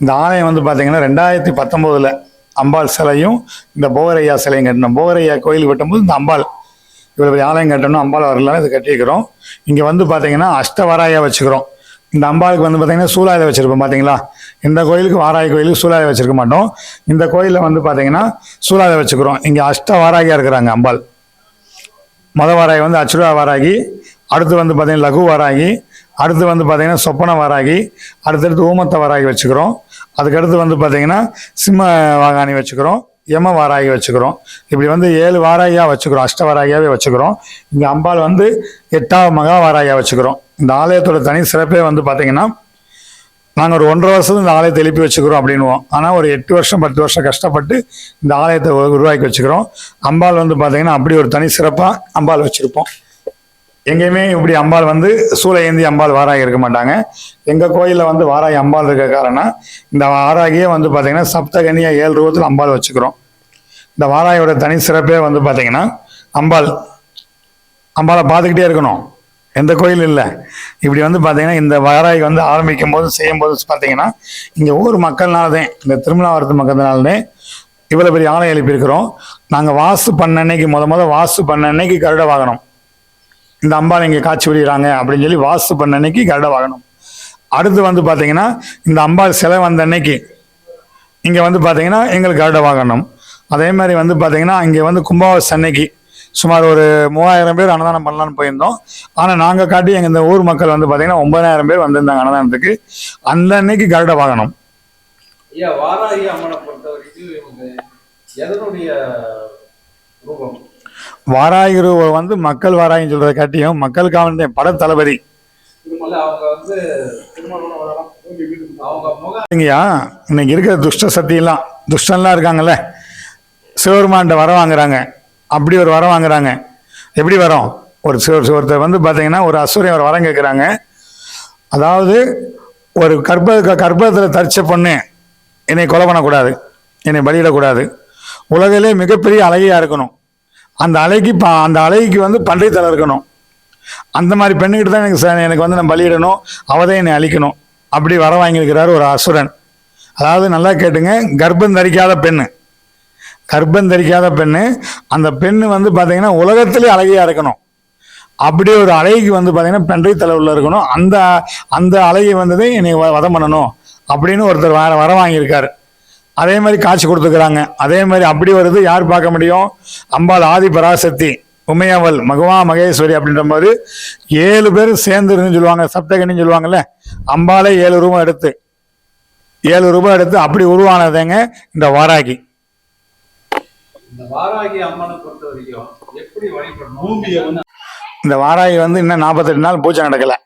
இந்த ஆலயம் வந்து பார்த்தீங்கன்னா ரெண்டாயிரத்தி பத்தொம்போதில் அம்பாள் சிலையும் இந்த போகரையா சிலையும் கட்டணும் போகரையா கோயில் கட்டும்போது இந்த அம்பாள் இவ்வளோ பெரிய ஆலயம் கட்டணும் அம்பாள் வரலாம் இது கட்டியிருக்கிறோம். இங்கே வந்து பார்த்தீங்கன்னா அஷ்டவாராயா வச்சுக்கிறோம். இந்த அம்பாளுக்கு வந்து பார்த்தீங்கன்னா சூழாயை வச்சுருப்போம் பார்த்தீங்களா இந்த கோயிலுக்கு வாராய கோயிலுக்கு சூழாயை வச்சுருக்க மாட்டோம். இந்த கோயிலில் வந்து பார்த்தீங்கன்னா சூலாயுதம் வச்சுக்கிறோம். இங்கே அஷ்டவாராகியாக இருக்கிறாங்க அம்பாள். மொத வாராகி வந்து அச்சுரா வாராகி அடுத்து வந்து பார்த்தீங்கன்னா லகு வாராகி அடுத்து வந்து பார்த்தீங்கன்னா சொப்பன வாராகி அடுத்தடுத்து ஊமத்த வாராகி வச்சுக்கிறோம். அதுக்கடுத்து வந்து பார்த்தீங்கன்னா சிம்ம வாகாணி வச்சுக்கிறோம் யம வாராகி வச்சுக்கிறோம். இப்படி வந்து ஏழு வாராகியாக வச்சுக்கிறோம் அஷ்ட வாராகியாகவே வச்சுக்கிறோம். இங்கே அம்பாள் வந்து எட்டாவது மகா வாராகியாக வச்சுக்கிறோம். இந்த ஆலயத்தோட தனி சிறப்பே வந்து பார்த்தீங்கன்னா நாங்கள் ஒரு ஒன்றரை வருஷத்துல இந்த ஆலயத்தை எழுப்பி வச்சுக்கிறோம் அப்படின்வோம் ஆனால் ஒரு எட்டு வருஷம் பத்து வருஷம் கஷ்டப்பட்டு இந்த ஆலயத்தை உருவாக்கி வச்சுக்கிறோம். அம்பாள் வந்து பார்த்தீங்கன்னா அப்படி ஒரு தனி சிறப்பாக அம்பாள் வச்சுருப்போம். எங்கேயுமே இப்படி அம்பாள் வந்து சூளை ஏந்தி அம்பாள் வாராகி இருக்க மாட்டாங்க. எங்கள் கோயிலில் வந்து வாராகி அம்பாள் இருக்க காரணம் இந்த வாராகியே வந்து பார்த்தீங்கன்னா சப்தகனியா ஏழு ரூபத்தில் அம்பாள் வச்சுக்கிறோம். இந்த வாராகியோட தனி சிறப்பே வந்து பார்த்தீங்கன்னா அம்பாள் அம்பாளை பார்த்துக்கிட்டே இருக்கணும். எந்த கோயில் இல்லை. இப்படி வந்து பார்த்தீங்கன்னா இந்த வாராகி வந்து ஆரம்பிக்கும் போது செய்யும் போது பார்த்தீங்கன்னா இங்கே ஊர் மக்கள்னாலதே இந்த திருமணாவரத்து மக்கள்னாலே இவ்வளோ பெரிய ஆலை எழுப்பியிருக்கிறோம். நாங்கள் வாசு பண்ண அன்னைக்கு முத முத வாசு பண்ண அன்னைக்கு கருட வாகனம். இந்த அம்பாள் இங்கே காட்சி விடுகிறாங்க அப்படின்னு சொல்லி வாஸ்து பண்ண அன்னைக்கு கருட வாகனம். அடுத்து வந்து பார்த்தீங்கன்னா இந்த அம்பாள் சிலை வந்த அன்னைக்கு இங்கே வந்து பார்த்தீங்கன்னா எங்களுக்கு கருட வாகனம். அதே மாதிரி வந்து பார்த்தீங்கன்னா இங்கே வந்து கும்பாவாசம் அன்னைக்கு சுமார் ஒரு மூவாயிரம் பேர் அன்னதானம் பண்ணலான்னு போயிருந்தோம். ஆனால் நாங்கள் காட்டி எங்கள் இந்த ஊர் மக்கள் வந்து பார்த்தீங்கன்னா ஒன்பதாயிரம் பேர் வந்திருந்தாங்க அன்னதானத்துக்கு. அந்த அன்னைக்கு கருட வாகனம். ஐயா வாராகி அம்மனை பொறுத்த வரைக்கும் எதனுடைய ரூபம்? வாராகி வந்து மக்கள் வாராயின்னு சொல்கிறத காட்டியும் மக்களுக்காக பட தளபதி. வந்து அவங்க முக இன்னைக்கு இருக்கிற துஷ்ட சக்தியெல்லாம் துஷ்டன்லாம் இருக்காங்கல்ல சிவருமான்ட்ட வர வாங்குறாங்க. அப்படி ஒரு வரம் வாங்குறாங்க. எப்படி வரோம்? ஒரு சிவ ஒருத்தர் வந்து பார்த்தீங்கன்னா ஒரு அசுரன் ஒரு வரம் கேட்குறாங்க. அதாவது ஒரு கர்ப்ப கர்ப்பத்தில் தரிச்ச பொண்ணு என்னை கொலை பண்ணக்கூடாது என்னை பலியிடக்கூடாது. உலகிலே மிகப்பெரிய அழகியாக இருக்கணும். அந்த அலைக்கு அந்த அலைக்கு வந்து பண்டை தலை இருக்கணும். அந்த மாதிரி பெண்ணுக்கிட்ட தான் எனக்கு ச- எனக்கு வந்து நான் பலியிடணும். அவதே என்னை அழிக்கணும். அப்படி வர வாங்கியிருக்கிறார் ஒரு அசுரன். அதாவது நல்லா கேட்டுங்க கர்ப்பம் தரிக்காத பெண்ணு. கர்ப்பம் தரிக்காத பெண்ணு அந்த பெண்ணு வந்து பார்த்தீங்கன்னா உலகத்திலே அழகியாக இருக்கணும். அப்படி ஒரு அழகிக்கு வந்து பார்த்தீங்கன்னா பெண்டை தலைவில் இருக்கணும். அந்த அந்த அழகி வந்ததை என்னை வ- வதம் பண்ணணும். அப்படின்னு ஒருத்தர் வர வர வாங்கியிருக்காரு. அதே மாதிரி காட்சி கொடுத்துக்கிறாங்க. அதே மாதிரி அப்படி வருது யார் பார்க்க முடியும்? அம்பாள் ஆதி பராசக்தி உமையவள் மகவா மகேஸ்வரி அப்படின்ற மாதிரி ஏழு பேர் சேர்ந்து இருந்து சொல்லுவாங்க சப்தகனின்னு சொல்லுவாங்கல்ல அம்பாலே ஏழு ரூபாய் எடுத்து ஏழு ரூபாய் எடுத்து அப்படி உருவானதுங்க இந்த வாராகி. இந்த வாராகி வந்து இன்னும் நாற்பத்தெட்டு நாள் பூஜை நடக்கலை.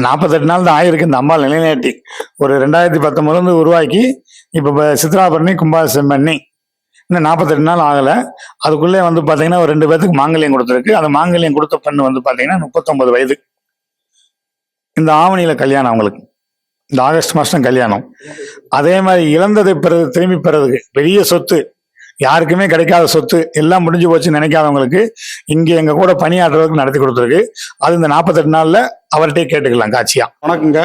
நாற்பத்தெட்டு நாள் தான் ஆயிருக்கு. இந்த அம்பாள் நிலைநாட்டி. ஒரு ரெண்டாயிரத்தி பத்தொம்பதுலேருந்து உருவாக்கி இப்போ சித்ரா பண்ணி பண்ணி இன்னும் நாற்பத்தெட்டு நாள் ஆகலை. அதுக்குள்ளே வந்து பார்த்தீங்கன்னா ஒரு ரெண்டு பேர்த்துக்கு மாங்கல்யம் கொடுத்துருக்கு. அந்த மாங்கல்யம் கொடுத்த பெண்ணு வந்து பார்த்தீங்கன்னா முப்பத்தொம்பது வயது. இந்த ஆவணியில் கல்யாணம் அவங்களுக்கு. இந்த ஆகஸ்ட் மாதம் கல்யாணம். அதே மாதிரி இழந்ததை பெறது திரும்பி பெறதுக்கு பெரிய சொத்து. யாருக்குமே கிடைக்காத சொத்து எல்லாம் முடிஞ்சு போச்சுன்னு நினைக்காதவங்களுக்கு இங்கே எங்கள் கூட பணியாற்றுறதுக்கு நடத்தி கொடுத்துருக்கு. அது இந்த நாற்பத்தெட்டு நாளில் அவர்கிட்டயே கேட்டுக்கலாம் காட்சியா. வணக்கங்க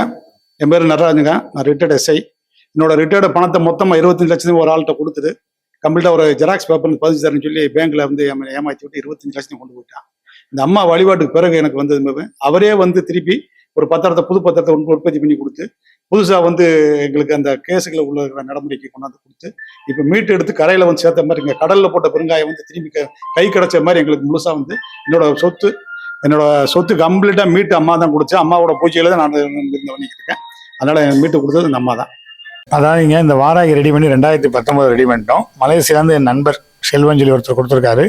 என் பேர் நடராஜுங்க. நான் ரிட்டையர்ட் எஸ்ஐ என்னோட ரிட்டையர்டு பணத்தை மொத்தமாக இருபத்தஞ்சு லட்சத்தையும் ஒரு ஆள்கிட்ட கொடுத்துட்டு கம்ப்ளீட்டாக ஒரு ஜெராக்ஸ் பேப்பர் பதிவு தரேன்னு சொல்லி பேங்க்ல வந்து ஏமாற்றி விட்டு இருபத்தஞ்சு லட்சத்தையும் கொண்டு போயிட்டான். இந்த அம்மா வழிபாட்டுக்கு பிறகு எனக்கு வந்தது அவரே வந்து திருப்பி ஒரு பத்திரத்தை புது பத்திரத்தை உற்ப- உற்பத்தி பண்ணி கொடுத்து புதுசாக வந்து எங்களுக்கு அந்த கேஸுகளை உள்ள நடைமுறைக்கு கொண்டாந்து கொடுத்து இப்போ மீட்டு எடுத்து கரையில் வந்து சேர்த்த மாதிரி இங்கே கடலில் போட்ட பெருங்காயம் வந்து திரும்பி கை கிடைச்ச மாதிரி எங்களுக்கு முழுசாக வந்து என்னோட சொத்து என்னோட சொத்து கம்ப்ளீட்டாக மீட்டு அம்மா தான் கொடுத்து அம்மாவோட பூஜையில தான் நான் இருந்து பண்ணிக்கிட்டு இருக்கேன். அதனால மீட்டு கொடுத்தது இந்த அம்மா தான். அதாவதுங்க இந்த வாராகி ரெடி பண்ணி ரெண்டாயிரத்தி பத்தொம்போது ரெடி பண்ணிட்டோம். மலேசியாந்து என் நண்பர் செல்வன் ஒருத்தர் கொடுத்துருக்காரு.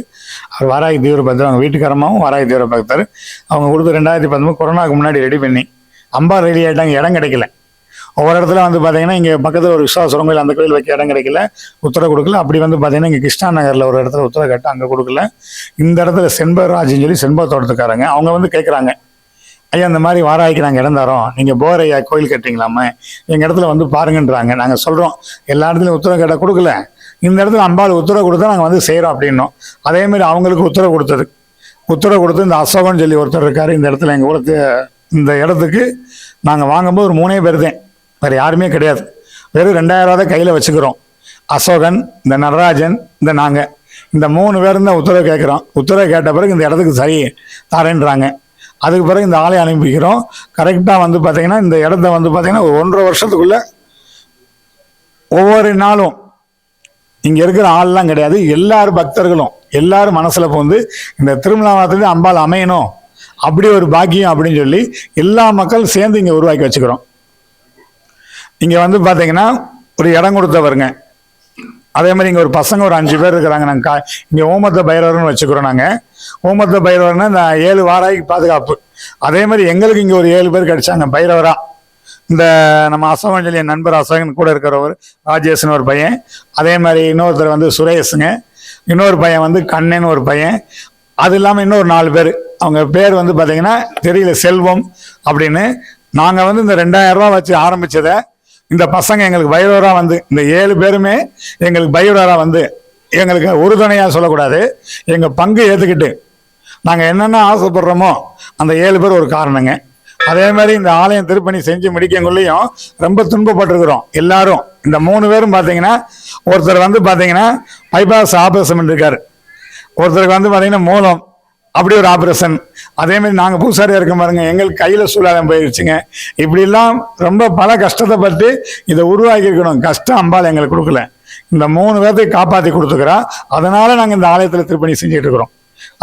அவர் வாராய் தீவிர பக்தர். அவங்க வீட்டுக்காரமாவும் வாராய் தீவிர பக்தர். அவங்க கொடுத்து ரெண்டாயிரத்தி பத்தொன்பது கொரோனாக்கு முன்னாடி ரெடி பண்ணி அம்பா ரெடி ஆகிட்டாங்க இடம் கிடைக்கல. ஒவ்வொரு இடத்துல வந்து பார்த்தீங்கன்னா இங்கே பக்கத்தில் ஒரு விஸ்வாசரம் கோயில் அந்த கோயில் வைக்க இடம் கிடைக்கல. உத்தரவு கொடுக்கல. அப்படி வந்து பார்த்தீங்கன்னா இங்கே கிருஷ்ணா நகரில் ஒரு இடத்துல உத்தரவு கேட்டு அங்கே கொடுக்கல. இந்த இடத்துல செண்பராஜின்னு சொல்லி செண்பக தோட்டத்துக்காரங்க அவங்க வந்து கேட்குறாங்க ஐயா இந்த மாதிரி வாராய்க்கு நாங்கள் இடம் தரோம். நீங்கள் போர் ஐயா கோயில் கட்டுறீங்களாமே? எங்கள் இடத்துல வந்து பாருங்கன்றாங்க. நாங்கள் சொல்கிறோம் எல்லா இடத்துலையும் உத்தரவு கேட்டால் கொடுக்கல. இந்த இடத்துல அம்பாள் உத்தரவு கொடுத்தா நாங்கள் வந்து செய்கிறோம் அப்படின்னோம். அதேமாரி அவங்களுக்கு உத்தரவு கொடுத்தது. உத்தரவு கொடுத்து இந்த அசோகன் சொல்லி ஒருத்தர் இருக்கார் இந்த இடத்துல எங்கள் கூட இந்த இடத்துக்கு நாங்கள் வாங்கும்போது ஒரு மூணே பேர் தான் வேறு யாருமே கிடையாது. வெறும் ரெண்டாயிரம் ரூபா தான் கையில் வச்சுக்கிறோம். அசோகன் இந்த நடராஜன் இந்த நாங்கள் இந்த மூணு பேரும் தான் உத்தரவு கேட்குறோம். உத்தரவு கேட்ட பிறகு இந்த இடத்துக்கு சரி தரேன்றாங்க. அதுக்கு பிறகு இந்த ஆளை அனுப்பிக்கிறோம். கரெக்டாக வந்து பார்த்தீங்கன்னா இந்த இடத்த வந்து பார்த்தீங்கன்னா ஒரு ஒன்றரை வருஷத்துக்குள்ளே ஒவ்வொரு நாளும் இங்கே இருக்கிற ஆள்லாம் கிடையாது. எல்லார் பக்தர்களும் எல்லாரும் மனசில் வந்து இந்த திருமணத்தில் அம்பாள் அமையணும் அப்படி ஒரு பாக்கியம் அப்படின்னு சொல்லி எல்லா மக்கள் சேர்ந்து இங்கே உருவாக்கி வச்சுக்கிறோம். இங்கே வந்து பார்த்தீங்கன்னா ஒரு இடம் கொடுத்தவருங்க அதே மாதிரி இங்கே ஒரு பசங்க ஒரு அஞ்சு பேர் இருக்கிறாங்க. நாங்கள் கா இங்கே ஓமத்த பைரவர்னு வச்சுக்கிறோம் நாங்கள் ஓமத்த பைரவர்னா இந்த ஏழு வாராய்க்கு பாதுகாப்பு. அதே மாதிரி எங்களுக்கு இங்கே ஒரு ஏழு பேர் கிடைச்சாங்க பைரவரா. இந்த நம்ம அசோகன் என் நண்பர் அசோகன் கூட இருக்கிறவர் ராஜேஷ்னு ஒரு பையன். அதே மாதிரி இன்னொருத்தர் வந்து சுரேஷுங்க. இன்னொரு பையன் வந்து கண்ணன் ஒரு பையன். அது இல்லாமல் இன்னொரு நாலு பேர். அவங்க பேர் வந்து பார்த்தீங்கன்னா தெரியல செல்வம் அப்படின்னு. நாங்கள் வந்து இந்த ரெண்டாயிரம் ரூபா வச்சு ஆரம்பிச்சதை இந்த பசங்க எங்களுக்கு பைரவரா வந்து இந்த ஏழு பேருமே எங்களுக்கு பைரவரா வந்து எங்களுக்கு உறுதுணையாக சொல்லக்கூடாது. எங்கள் பங்கு ஏற்றுக்கிட்டு நாங்கள் என்னென்ன ஆசைப்படுறோமோ அந்த ஏழு பேர் ஒரு காரணங்க. அதே மாதிரி இந்த ஆலயம் திருப்பணி செஞ்சு முடிக்கங்குள்ளேயும் ரொம்ப துன்பப்பட்டிருக்கிறோம் எல்லாரும். இந்த மூணு பேரும் பார்த்தீங்கன்னா ஒருத்தர் வந்து பார்த்தீங்கன்னா பைபாஸ் ஆபரேஷன் இருக்கார். ஒருத்தருக்கு வந்து பார்த்தீங்கன்னா மூலம் அப்படி ஒரு ஆப்ரேஷன் அதே மாதிரி நாங்கள் பூசாரியாக இருக்க பாருங்க எங்களுக்கு கையில் சூழலம் போயிடுச்சுங்க இப்படிலாம் ரொம்ப பல கஷ்டத்தை பட்டு இதை உருவாக்கி இருக்கணும். கஷ்டம் அம்பால் எங்களுக்கு கொடுக்கல. இந்த மூணு பேர்த்தையும் காப்பாற்றி கொடுத்துக்கிறா. அதனால நாங்கள் இந்த ஆலயத்தில் திருப்பணி செஞ்சுட்டு இருக்கிறோம்.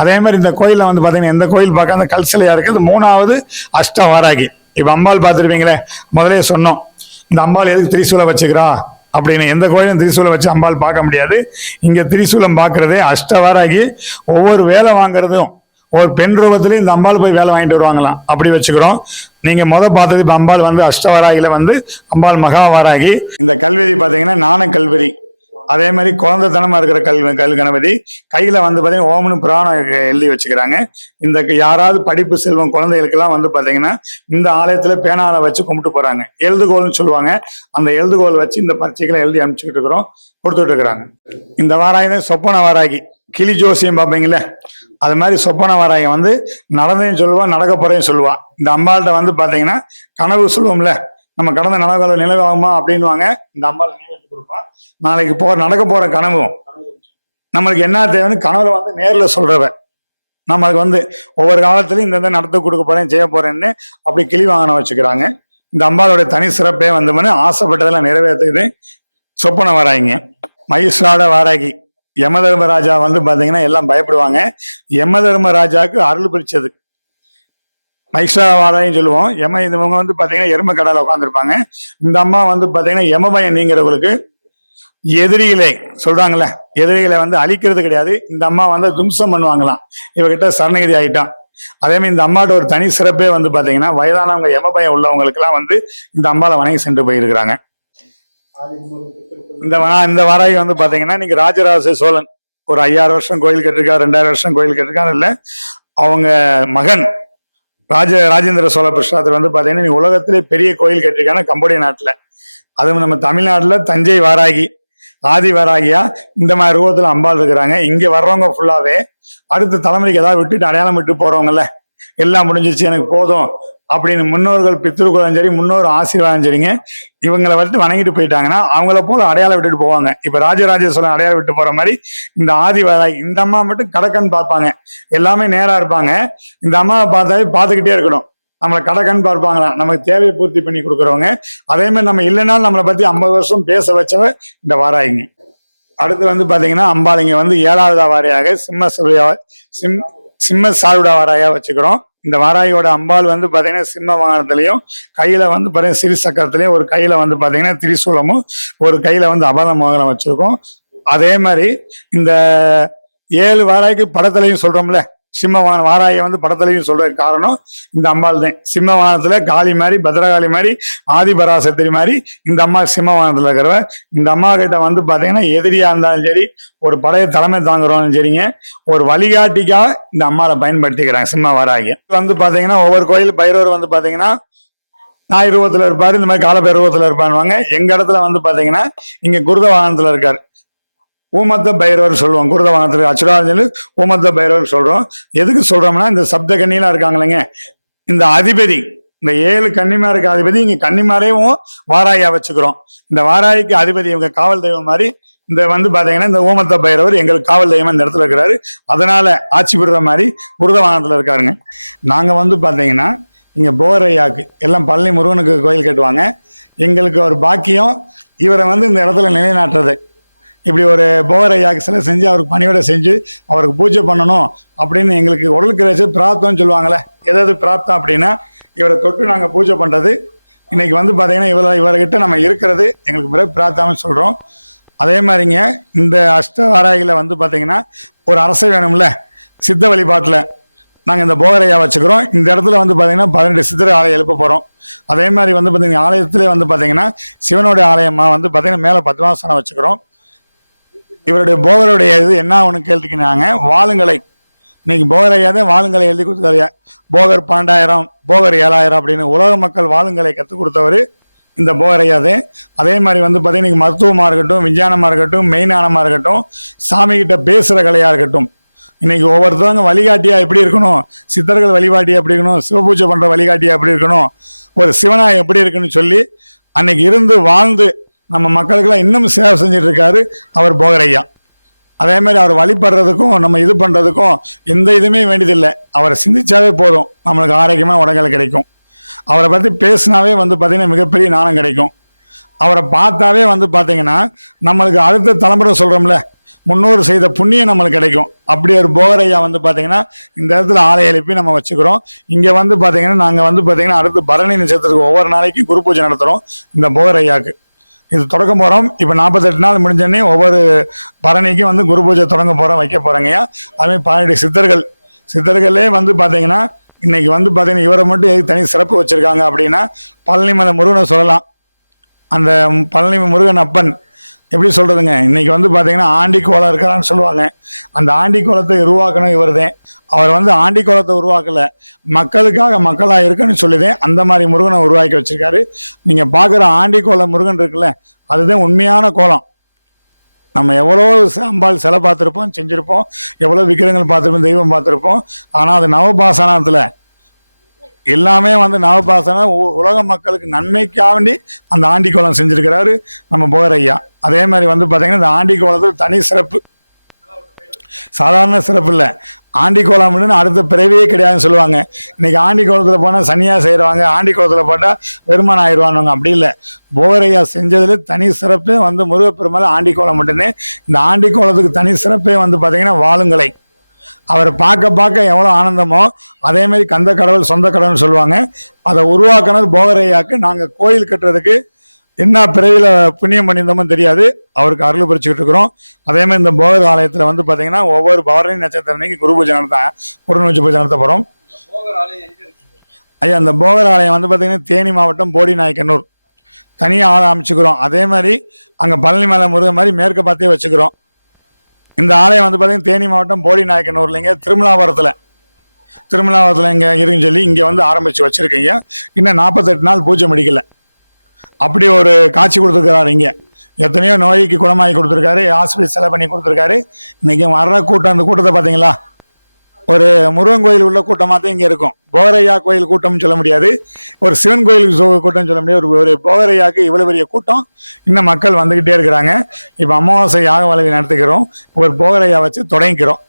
அதே மாதிரி இந்த கோயிலில் வந்து பார்த்தீங்கன்னா எந்த கோயில் பார்க்காத கல் சிலையாக இருக்குது மூணாவது அஷ்டவாராகி. இப்போ அம்பாள் பார்த்துருப்பீங்களே முதலே சொன்னோம். இந்த அம்பாள் எதுக்கு திரிசூலை வச்சுக்கிறா? அப்படின்னு. எந்த கோயிலும் திரிசூலம் வச்சு அம்பாள் பார்க்க முடியாது. இங்கே திரிசூலம் பார்க்குறதே அஷ்டவாராகி. ஒவ்வொரு வேலை வாங்குறதும் ஒரு பெண் ரூபத்திலையும் இந்த அம்பாள் போய் வேலை வாங்கிட்டு வருவாங்களாம். அப்படி வச்சுக்கிறோம். நீங்கள் முத பார்த்தது இப்போ அம்பாள் வந்து அஷ்டவாராகியில் வந்து அம்பாள் மகாவாராகி. இந்த கல்வெறி பார்த்தீங்கன்னா ஞான கல்வெறி அதே மாதிரி குழந்தைத்தனமா இருக்கிற கல் கல் கணபதி கையில வந்து பார்த்தீங்கன்னா ஓமனு புராணம் எழுதி வச்சுக்கிறாங்க. இந்த யாராவது படிப்பு செல்வம் குழந்தைகளுக்கெல்லாம் வந்து பாத்தீங்கன்னா இந்த ஆலயத்துல பேனால வச்சு கும்பிட்டு போறாங்க. எழுதுகோல்னு சொல்லுவாங்க. அந்த எழுதுகோல் வச்சு இந்த பரீட்சைகளை எழுதி அனுப்பிச்சுக்கிட்டு இருக்கிறோம் கொடுத்துட்டு இருக்கிறாங்க. இந்த வாராயம் சொப்பன வாராகி கிளி ஜோசியம் பார்ப்பீங்களே அது மாதிரி சொப்பன வாராயம் வந்து நடந்தையும் சொல்லுவா நடக்க போறையும் சொல்லுவா. இந்த அம்பாள்கிட்ட வந்து பாத்தீங்கன்னா கனவு சொல்லுவோம்ல நம்ம கடந்த நனவுகளை நினைவாகுமா அப்படின்னுவாங்க. இந்த அம்பாள் நினைவு நாளைக்கு போற நடக்க போற கனவும் நம்மளுக்கு என்ன தேவைன்னு கனவுல வந்து நேர்ல சொல்றவன். நம்மளுக்கு வந்து ஒவ்வொரு காலத்துலயும் இந்த நடத்த கொடுக்க போறேன் செய்ய போறேன்னு அப்படி கிளி வாங்கின வச்சுக்கிறாங்க. இந்த அம்பாளுடைய தனி சிறப்பே வந்து ஆசைப்பட்டதெல்லாம் நிறைவேற்றுது. சொப்பன வாராயிங்க. மயிஸ்ராட வாராகி. யமதர்மராஜா வந்து பாத்தீங்கன்னா எல்லாம் பயப்படுவாங்க. யமதர்மராஜாவுக்கு அருள் பிரிச்சது. மைஸ்ரா சொல்லுவோம். யம இவங்க வந்து பார்த்தீங்கன்னா எரும கடால உட்காந்துருப்பாங்க இந்த அம்மா வந்து பாத்தீங்கன்னா யமபயம் நீங்கிறவங்களுக்கு எதிரிகளை சொல்றாங்களே எதிரிகளை வந்து அழிக்கிறது கிடையாது. இந்த அம்மா வந்து தும்சம் பண்ணுவாங்களாம். இவகிட்ட சரணகிரி ஆகிட்டான் அதே மாதிரி இந்த அம்மாட்ட ஒரு தனி சிறப்பே வந்து பார்த்தீங்கன்னா வயதானவங்க யமபயம் உள்ளவங்களுக்கு உள்ளவங்களுக்கெல்லாம் வந்து இந்த அம்மாவில் வணங்கி சென்று போயிருக்கிறாங்க. இந்த இந்த வாராகி வந்து பார்த்தீங்கன்னா நீங்கள் ராஜராஜ சோழன் ஒரு ஐயாயிரம் வருஷம் கோயில் கட்டிருக்காரு ரெண்டாயிரம் வருஷம் கோயில் கட்டிருக்காரு இல்லை. அவங்க மகன் ராஜ ராஜேந்திர சோழ பிரசாதர் வந்து பாத்தீங்கன்னா நீ உலகத்திலே பெரிய கோயில் கட்டிருக்கான கம்போடிய நாட்டுல. அதுவும் நம்ம தமிழ்நாட்டுல தஞ்சை வாராகி ஆதி வாராகியா இந்த மாதிரி ரூபத்துல அம்பாள் இருக்கிறாங்க. இங்க வர்றவங்க ஃபுல்லாவே அடுத்த தலைமுறைக்கு ஏதாவது விட்டுட்டு அடையாளம் விட்டு போகிறவங்கல்ல எல்லாம் முடிஞ்சிச்சு எனக்கு போதும். அப்படின்னு முன்னோர்கள் பித்திருக்குறம் சரி முன்னோர் ஆசீர்வாதம் சரிங்க. இவங்களை வந்து வணங்கிட்டு போயிட்டாங்கன்னா அவங்கள போல அடையாளம் விட்டுட்டு போவாங்க. இப்ப ராஜராஜ சோழன் அடையாளம் விட்டு போற மாதிரி இந்த ஆதி இந்த அம்மா மட்டும் கடக்கன் பார்ப்பாங்க. எல்லாமே நேரா இருப்பாங்க. இந்த அம்மாவை பார்த்தாலே பார்த்துக்கிட்டே இருக்கணும். நம்மளை கடக்கன் பார்ப்பாங்களா நமக்கு தேவையை பூர்த்தி பண்ணி கொடுக்குறவங்க. அதே மாதிரி நம்ம இல்லைனாலும் நம்மளை பத்தி ஐம்பது வருஷம் பேச வச்சவ இந்த வாராயிங்க. அடுத்து வந்து பாத்தீங்கன்னா அம்பாளிங்க வந்து ஏழாவது வாரியாக சிம்ம சிம் சிம்ம சாருடா வாராயா வச்சுக்கிறோம். இந்த வாராயோட அம்பாள் வந்து பார்த்தீங்கன்னா சிம்ம வாகனத்திலையும் கையில் வந்து பார்த்தீங்கன்னா சிறு சக்கரத்திலையும் ஒரு கையில் வந்து பார்த்தீங்கன்னா திரிசூலமும் ஒரு கையில் வந்து அபத மோகனம் வச்சுருக்கோம். அதே மாதிரி இந்த ஏழு வாராய்க்கு படத்துலையும் சொல்கிறோம்ல சிம்ம வாகன வாராயை வந்து படத்துலையும் சொல்ற காரணம் இந்த அம்பாள் தான் சிம்மவானத்துல காளி மாதிரி பத்ரகாளி மாதிரி ஆதிபராசத்திரி மாதிரி இந்த அம்மா சிம்மவானத்துல இருக்கிறவ. இந்த அம்மா கிட்ட வந்து பாத்தீங்கன்னா எதிரியா இருந்தாலும் சரி ஒரு படையை தலைமை தாங்குறோம் சரிங்க. ஒரு வழிகாட்டிக்காக இந்த அம்மாவை பயன்படுத்திக்கிறாங்க சிம்ம வாராகி வந்து பாத்தீங்கன்னா ஒவ்வொரு கோயில் பைரவர் வந்து பாத்தீங்கன்னா நாய் ரூபத்துல இருப்பாரு இந்த மாதிரி காலப்பேர் ரூபத்துல இருப்பானுவாங்க எங்க இடத்துல வந்து பாத்தீங்கன்னா இங்க குருத வாகனத்துல இருக்காரு. ஊமத்த பைரவர் சொல்லுவோம் குருதவானத்தில் வாகனத்துல ஊமத்த பைரவர் சொல்றோம். எதுக்கு சொல்றோம்னா இந்த சப்த கண்ணிலாம் இருக்காங்களேங்க. இந்த அதிபதி இந்த ஏழு கன்னிமாருக்கு அதிபதி இங்க கன்னிமாரையும் வாராயா வச்சுக்கிறோம். இந்த வாராய்க்கு அதிபதி இவங்க காவல் தெய்வம் மாதிரி இந்த வந்து பாத்தீங்கன்னா இந்த ஓமத்த பைரவர் எங்களுக்கு காவல் தெய்வம் இந்த இடத்துல இருக்கிறாரு. அதனால ஆட்சி பெறுற மாதிரி புரதவானத்துல இருக்காருங்க. நாங்க வந்து பாத்தீங்கன்னா இங்க போரையாக்கு எல்லாம் பழனி முருகனுக்கு கோயில் கட்டுவாங்க. எங்களுக்கு ஒரு பாக்கியம் இவரை வந்து இந்த இடத்துல நிலைநாட்டுறது. இப்படி ஒரு போரையாக்கு சிலை செஞ்சு அவருக்கு பணியோட செஞ்சு அவருக்கு பூஜை பண்ணணும் அப்படின்னு எங்களுக்கு உடலுக்கு ஏதாச்சும் பிரார்த்தம்னு சொல்லுவாங்களே எதாவது பிரார்த்தம் அப்படின்னா இவரை தொட்டு நாங்கள் பூஜை பண்ணுறது இன்னைக்கு வந்து பார்த்தீங்கன்னா இவரை இவர்கிட்ட நம்ம இருக்கிறது எங்களுக்கு பிறகு பிரார்த்தாமல் சொல்கிறோம் அதே மாதிரிங்க இந்த அஷ்டவாராயில வந்து பார்த்தீங்கன்னா ஒரு அரசை வேணும்ல சித்த வழிபாட்டில் நாங்கள் இந்த போகரையா வச்சுக்கிறோம். இந்த இடத்துல வந்து பார்த்தீங்கன்னா பதினெட்டு சித்திரை ஆலயம் எழுப்ப போகிறோம் அதே மாதிரி வந்து பார்த்தீங்கன்னா ஆலயத்திலே வந்து பார்த்தீங்கன்னா சிவனுடைய ஆலயமாக வந்து பார்த்தீங்கன்னா மேலே பத்மாசனம் வச்சுக்கிறோம். இவருடைய போகருடைய இது என்ன ஒன்று கேட்டுக்கினாங்க வாளுங்களை இன்னைக்கு போகரையா தான் வாளுங்களை எழுதி கொடுத்தாரு போகர் பன்னெண்டாயிரம் போகர் ஏழாயிரம் அப்படின்னு உலக மக்கள் வாளுங்களை கற்றுக் கொடுத்தவர் இந்த போகரையாது அதே மாதிரி வந்து பார்த்தீங்கன்னா இன்னைக்கு மருத்துவமாக இருக்கட்டும் விஞ்ஞானமாக இருக்கட்டும் மெய்ஞானமாக இருக்கட்டும் சாமிகிட்ட பேசுகிற கலையாக இருக்கட்டும். இன்னைக்கு ஒவ்வொருத்தவங்க வழிகாட்டியா எப்படி இருக்கணும்? சித்தர்கள் வழிகாட்டியா எப்படி இருக்கணும்? சிவபூஜை பண்ற வழிகாட்டியா எப்படி இருக்கணும்? ஒரு சிவனா எப்படி இருக்குன்னு சொல்லி அன்னைக்கு இருந்து வாழ்ந்து நம்ம மக்களுக்கெல்லாம் இன்னும் சேவை செஞ்சுட்டு இருக்காரு அவர் போகரையா. அதே மாதிரி அவர் வழிபடுறதுக்கும் நம்ம இது பண்ணுறதுக்கும் எந்த இதுவுமே வேண்டியதில்லை. அவரை சிந்திச்சாவே போதும். நம்மளுக்கு ஆரோக்கியமான உடங்கள் கிடைக்கும். அவரை பற்றி பேசினாவே வந்து பார்த்திங்கன்னா மிகப்பெரிய நாணம் கிடைக்கும். அவரை பார்த்தாவே வந்து பார்த்தீங்கன்னா நம்மளுக்கு அடுத்த தலைமுறை சொல்கிறோம்ல முன்னோர் செய்த புண்ணியம் நம்மளுக்கு கிடைக்கும். அப்படி ஒரு போகரையா வந்து பார்த்தீங்கன்னா இந்த இடத்துல ஆலை எழுப்பி நம்ம வச்சுக்கிறோம். இங்கே வந்து பார்த்தீங்கன்னா நாங்கள் வந்து பார்த்தீங்கன்னா அடுத்து பரணி நட்சத்திரத்துக்கு ஒவ்வொரு நாளைக்கு குரு பூஜை நடத்துகிறோம் இந்த போகரையாவுக்கு இது தொடங்க போகிறோம் இப்போ நாற்பத்தெட்டு நாள் முடிஞ்சோடனே ஒவ்வொரு பரணிக்கும் வந்து குரு பூஜை தொடங்க போகிறோம் வைக்க போகிறோங்கய்யா அதுமாதிரி பதினெட்டு சித்தர்கள். சித்தர்களே வந்து பார்த்தீங்கன்னா இன்னைக்கு வந்து பார்த்தீங்கன்னா இவரை மட்டும் எதுக்கு தனி சிறப்பு வச்சிருக்காங்க அப்படின்னா பழனிமலை முருகனை சொல்லலாம். அந்த பழனி முருகன் அப்பன் எப்படி சொல்றதுங்க? இன்னைக்கு வந்து பார்த்தீங்கன்னா ஆண்டி கோலம் இருக்கிறான்னு சொல்லுவாங்க. அந்த ஆண்டி கோலத்தை உருவாக்கணும் இவர்தான் அவர் வந்து ஆண்டி கோலத்தை உருவாக்கல. மக்களுக்காக மக்களா இருக்குன்னு சொல்லிதான் அந்த மாதிரி முருகனை உருவாக்கி வச்சிருக்காரு. நீங்க பாக்குற ஆண்டி கோலம் முருகன் இருக்குல்ல அதுதான் உண்மையான கோலம். நம்ம எவ்வளோ சாம்பால் அம்பாள் சிலை பார்த்துருப்போம் செஞ்சுருப்போம். எவ்வளோ விக்கிரங்கள் பார்த்துருப்போம் தெய்வம் பார்த்துருப்போம். ஆனால் அது நவபாசனத்தில் எல்லாமே வந்து நவபாசன உ- உலக மக்களுக்கு நன்மைக்காண்டி அந்த ஆண்டி கோலம் செஞ்சிருக்கிறாரு நம்ம போகரையா. அதே மாதிரி வந்து பார்த்தீங்கன்னா இந்த ஆண்டி கோலத்தில் தனி சிறப்பு. சாதாரண சிறப்பு இல்லை. ஆண்டி கோலம்னு அடுத்த பிறவியே கிடையாதுன்னு சொல்லுவாங்க. இன்னைக்கு ஆண்டி கோலத்தில் போனால் சனியாக செய்கிறவங்க ஆண்டி கோலத்தில் போட்டால் பெருமான் ஆயிடுவானுங்க. அப்படி இல்லை. போகரையா செஞ்சதுல தனி சிறப்பே வந்து முருகப்பெருமாள் ஆண்டி கோலம் மட்டுமே. இந்த ஆண்டி கோலத்துக்கு தனி சிறப்பே வந்து பார்த்தீங்கன்னா வாளுங்களை அவரை பார்க்க பார்க்க எவ்வளோ ஆனந்தமோ அதே மாதிரி கந்த கடவுள் சொந்த கடவுள்னு சொல்லுவாங்க. அதை உருவாக்குனது போகரையாக்கு. நாங்கள் கோயில் கட்டுறதுக்கு என்ன பிறவியில் புண்ணியம் பண்ணியிருந்தோமோ தெரியாது. அவருக்கு அருள் பறிச்சுக்கிட்டு இருக்கிறோம். அதே மாதிரி இந்த போகர் ஆலயத்தில் வந்து பார்த்தீங்கன்னா ஒவ்வொரு பவரணி நட்சத்திரம் அன்னைக்கு குரு பூஜை நடத்த குருநூச்சி பூஜை நடத்த போகிறோம் ஆலயம் ஐயா அந்த போகர் ஆலயம் வந்து பார்த்தீங்கன்னா தேனி மாவட்டம் போடி நாயக்கனூர். தனியாக ஆளை அமைச்சுக்கிறோம். அதே மாதிரி அங்கே பழனி மலை முருகன் மாதிரி மேற்க பார்த்தே வச்சுக்கிறோம். இந்த ஆலயம் வந்து பார்த்தீங்கன்னா தேனி மாவட்டம் போடி நாயக்கனூர்லைங்க திருமலாபுரத்தில். திருமலாபுரத்தில் இங்கே இருக்குன்னு சொல்லி இங்கே வந்து ஆரம்பித்து வச்சுருக்கீங்க. இன்னும் நாற்பத்தெட்டு நாள் பூஜை முடிக்கல. அப்படி ஒரு காட்சி கொடுத்துருக்குறாரு இங்கே. எத்தனையோ நோய்க்கு குணமாகி கொடுத்துருக்காரு ஆஸ்பத்திரி செலவு பண்ணி கொடுத்துருக்காரு. இன்றைக்கி வர்ற கூட்டம் அந்த கூட்டத்தை பார்த்தீங்களா ஒரு முருகன் கோயில் உள்ள கூட்டமாக தான் இங்கே இருக்கும். போகரையா கோயில் கூட்டம்னு சொல்ல முடியாது. ஒரு சிவன் கோயில் கூட்டம்னு சொல்ல முடியாது. ஒரு ஒரு போகரையாக்கு இவ்வளோ பெரிய கூட்டம். இன்னும் மக்கள் வந்துக்கிட்டே இருக்கிறாங்க. இப்போ அமாவாசை யாக வளவி நடத்துக்கிறோம் ஒரு போகரையா வச்சு தொடங்கிக்கிறோம்.